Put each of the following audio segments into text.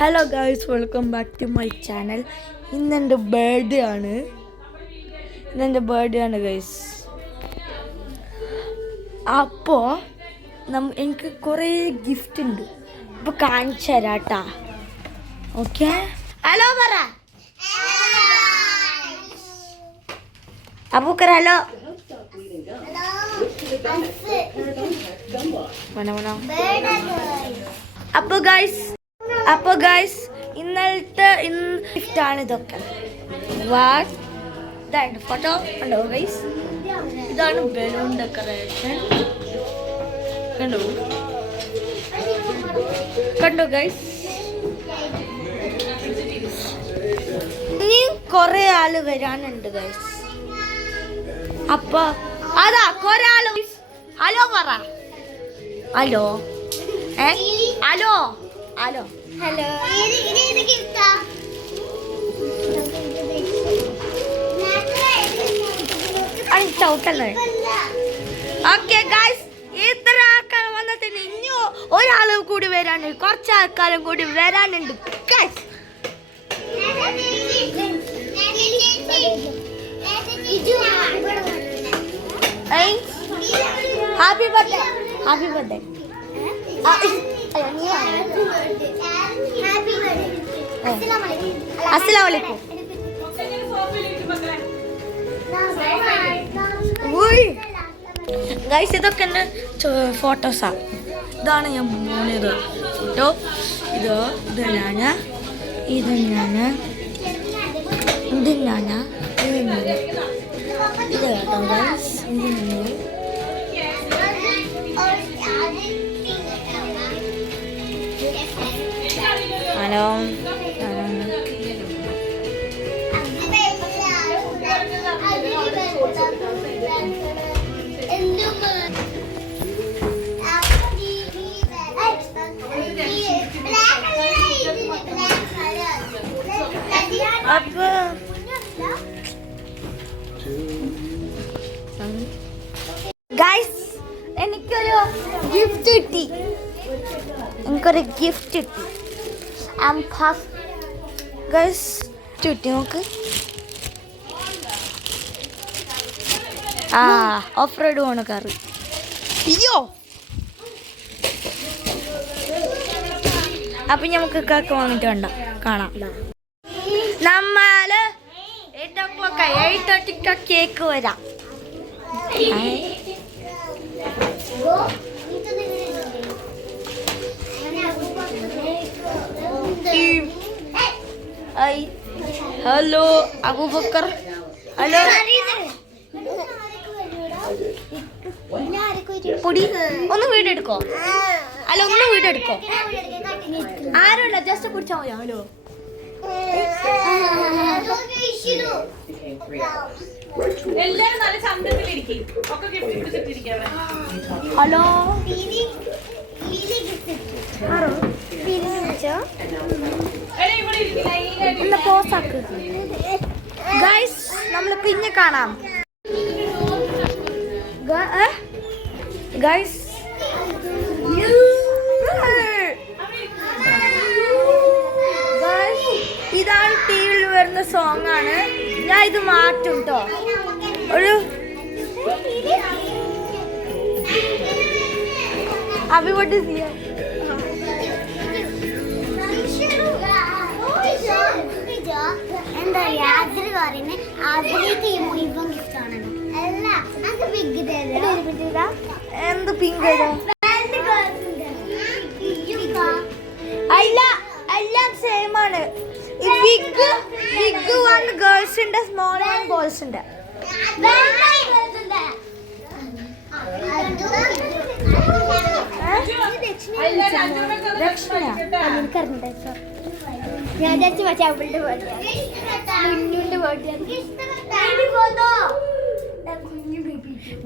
Hello guys, welcome back to my channel. ഇന്നെൻ്റെ birthday ആണ് guys. അപ്പോൾ എനിക്ക് കുറേ ഗിഫ്റ്റ് ഉണ്ട്. ഇപ്പോൾ കാണിച്ചു തരാം കേട്ടാ. ഓക്കെ, ഹലോ പറ. അപ്പൂക്കർ ഹലോ. അപ്പോൾ ഗൈസ് ഇന്നലത്തെ ഗിഫ്റ്റാണ് ഇതൊക്കെ. ഫോട്ടോ കണ്ടോ ഗൈസ്? ഇതാണ് ബലൂൺ ഡെക്കറേഷൻ. കണ്ടോ ഗൈസ്? ഇനിയും കുറേ ആള് വരാനുണ്ട് ഗൈസ്. അപ്പൊ അതാ കുറേ ആള്. ഹലോ പറ. Hello hello hello hello. ചവിട്ടല്ലേ? ഓക്കെ ഗൈസ്, ഇത്ര ആൾക്കാർ വന്നിട്ടുണ്ട്. ഇനി ഒരാൾ കൂടി വരാനുണ്ട്, കുറച്ച് ആൾക്കാരും കൂടി വരാനുണ്ട് guys. Happy birthday. Happy birthday. അസ്സലാമലൈക്കും. ഗൈസ്, ഇതൊക്കെ എൻ്റെ ഫോട്ടോസാ. ഇതാണ് ഞാൻ മോനത് ഫോട്ടോ. ഇത് ഞാന്, ഇത് കേട്ടോ ഗൈസ്. ഹലോ. ഗൈസ്, എനിക്കൊരു ഗിഫ്റ്റ് കിട്ടി. ഗൈസ് കിട്ടി. നോക്ക്. ഓഫ് റോഡ് പോണ കാറ്. അയ്യോ. അപ്പൊ നമുക്ക് കേക്ക് വാങ്ങിട്ട് കാണാം. നമ്മള് 8:30 കേക്ക് വരാം. ഹലോ അബൂബക്കർ. ഹലോ പൊടി. ഒന്ന് വീഡിയോ എടുക്കോ? അല്ല, ഒന്ന് വീഡിയോ എടുക്കോ? ആരുണ്ട? ജസ്റ്റ് കുടിച്ചാ മതി. Hello hello. ഗൈസ്, നമ്മൾ പിന്നെ കാണാം. ഗൈസ്, ഇതാണ് ടിവിയിൽ വരുന്ന സോങ് ആണ്. ഞാൻ ഇത് മാറ്റും കേട്ടോ. ഒരു അഭിവട്ട് ചെയ്യാം. എന്താ യാതൊരു പറയുന്നത് മുഴുവൻ ഗിഫ്റ്റ് ആണ്. എന്ത് പിങ്ക്? അല്ല, എല്ലാം സെയിം ആണ്. ബിഗ് വൺ ഗേൾസിന്റെ, സ്മോൾ വൺ ബോയ്സിന്റെ.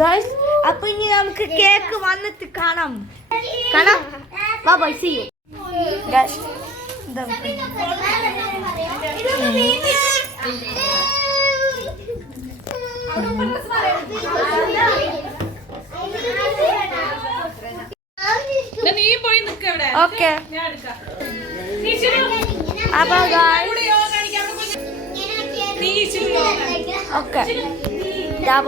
ഗൈസ്, അപ്പൊ ഇനി നമുക്ക് കേക്ക് വന്നിട്ട് കാണാം. Bye, see you guys. നീ പോയി നിൽക്ക്. ഓക്കെ. അപ്പൊ ഓക്കെ ഞാൻ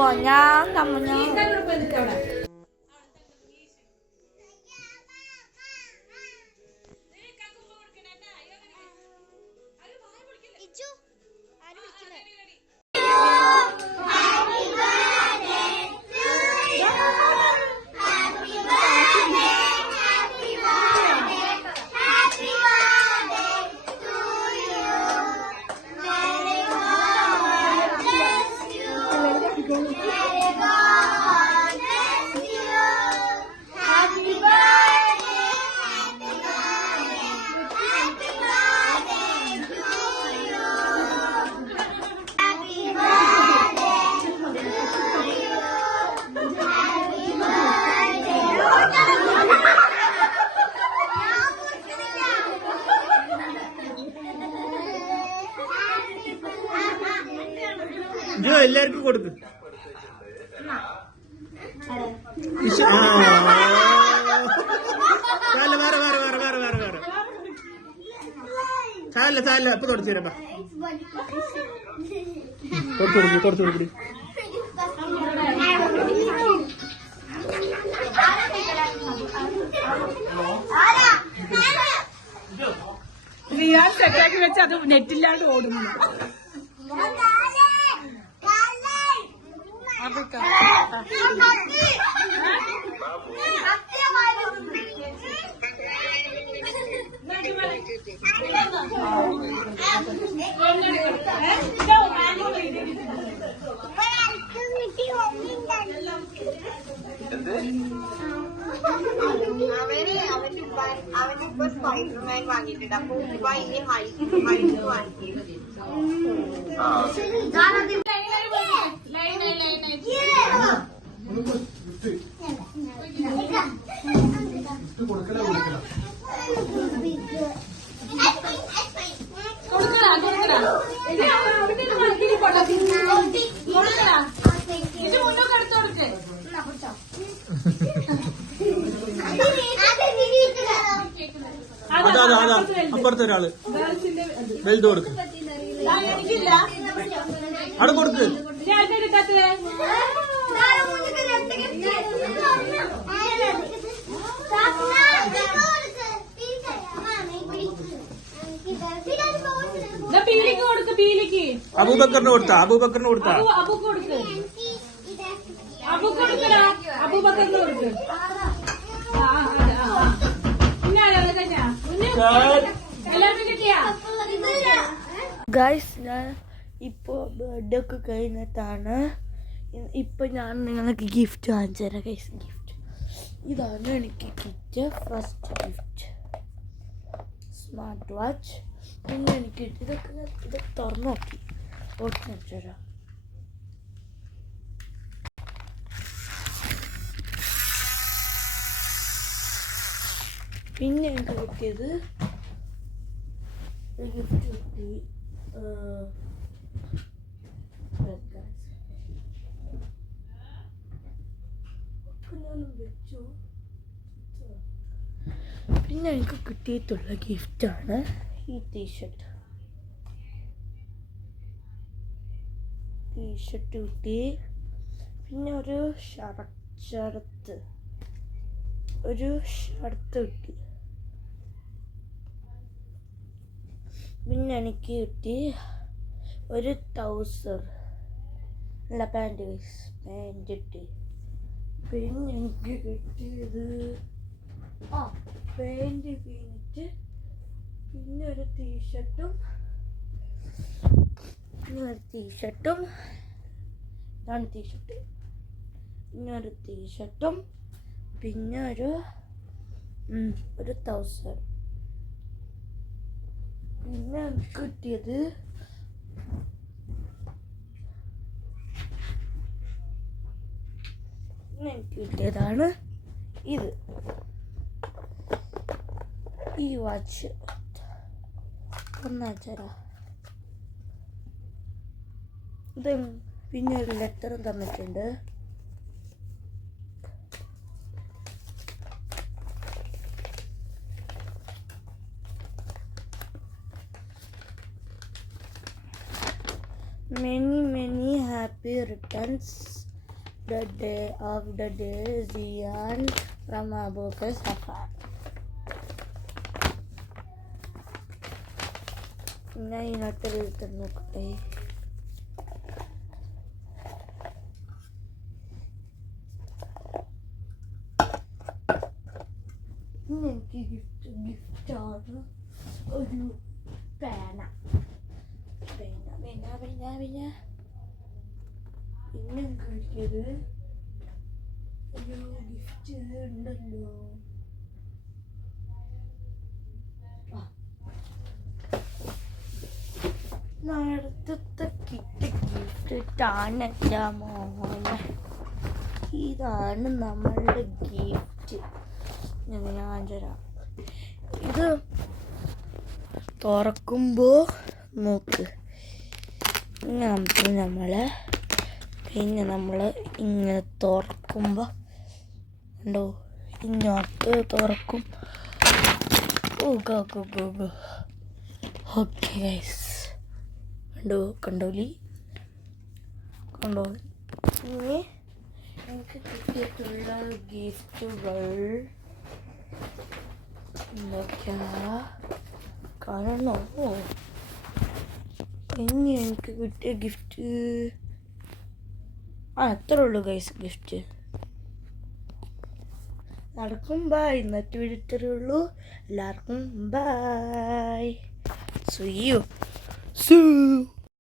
എല്ലാവർക്കും കൊടുക്ക്. വേറെ വേറെ വേറെ വേറെ വേറെ വേറെ സാരല്ല സാരല്ല ഇപ്പൊ തുടച്ചു തരാം. തുടച്ചു കൊടുക്കും. റിയാൻ സെറ്റാക്കി വെച്ച് അത് നെറ്റില്ലാണ്ട് ഓടുന്നു. അവനിപ്പോ സ്പൈഡർമാൻ വാങ്ങിയിട്ടുണ്ട്. അപ്പൊ ഉപ്പ ഇനി ഹൈറ്റ് വാങ്ങിക്കുന്നത്. അപ്പുറത്തെ ഒരാള് വലുത് കൊടുക്ക്. അവിടെ കൊടുക്ക്. പീലിക്ക് കൊടുക്ക്. പീലിക്ക് അബൂബക്കറിന് കൊടുത്താ. അബൂബക്കറിന് കൊടുത്താ. അബു കൊടുക്ക്. അബു കൊടുക്കടാ. അബൂബക്കറിന് കൊടുക്ക്. ഗൈസ് ഞാൻ ഇപ്പോൾ ബർത്ത്ഡേ ഒക്കെ കഴിഞ്ഞിട്ടാണ് ഇപ്പം ഞാൻ നിങ്ങൾക്ക് ഗിഫ്റ്റ് കാണിച്ചു തരാം. ഗൈസ് ഗിഫ്റ്റ് ഇതാണ് എനിക്ക് കിട്ടിയ ഫസ്റ്റ് ഗിഫ്റ്റ്, സ്മാർട്ട് വാച്ച്. പിന്നെ എനിക്ക് ഇതൊക്കെ തുറന്നു നോക്കി ഓർത്ത് കാണിച്ചു തരാം. പിന്നെ എനിക്ക് കിട്ടിയത് ഗിഫ്റ്റ് കിട്ടി വെച്ചു. പിന്നെ എനിക്ക് കിട്ടിയിട്ടുള്ള ഗിഫ്റ്റാണ് ഈ ടീഷർട്ട് കിട്ടി. പിന്നെ ഒരു ഷർട്ട് കിട്ടി. പിന്നെ എനിക്ക് കിട്ടി ഒരു ട്രൗസർ, അല്ല പാൻറ് കിട്ടി. പിന്നെ എനിക്ക് കിട്ടിയത് പാൻറ് കഴിഞ്ഞിട്ട് പിന്നെ ഒരു ടീഷർട്ടും ഇതാണ് ടീഷർട്ടും പിന്നെ ഒരു ടീഷർട്ടും പിന്നെ ഒരു ട്രൗസർ. പിന്നെ എനിക്ക് കിട്ടിയത് കിട്ടിയതാണ് ഇത്, ഈ വാച്ച്. ഒന്നാച്ചരാ ഇത്. പിന്നെ ഒരു ലെറ്ററും തന്നിട്ടുണ്ട്. many happy returns of the day Zian from Abubakar Safar. ഞാൻ ഇതിനകത്ത് എഴുതി നോക്കട്ടെ. എനിക്ക് ഗിഫ്റ്റാണ് ഒരു പേന. പിന്നെ കിട്ടിയത് ഒരു ഗിഫ്റ്റ് ഉണ്ടല്ലോ. അടുത്തത്തെ കിട്ടിയ ഗിഫ്റ്റ് ടാനല്ല മോനെ. ഇതാണ് നമ്മളുടെ ഗിഫ്റ്റ്. ഞാൻ തരാം. ഇത് തുറക്കുമ്പോൾ നോക്ക് നമ്മള് പിന്നെ നമ്മൾ ഇങ്ങനെ തുറക്കുമ്പോൾ ഉണ്ടോ ഇങ്ങോട്ട് തുറക്കും. ഓക്കെ ഗൈസ് കണ്ടോലി ഇനി എനിക്ക് കിട്ടിയിട്ടുള്ള ഗിഫ്റ്റുകൾ എന്തൊക്കെയാ കാണണോ? ഇനി എനിക്ക് കിട്ടിയ ഗിഫ്റ്റ് അത്രേ ഉള്ളൂ ഗൈസ്. ഗിഫ്റ്റ് നടക്കും. ബൈ. ഇന്നത്തെ വീഡിയോ ഇത്രേ ഉള്ളൂ. എല്ലാവർക്കും ബൈ. See you.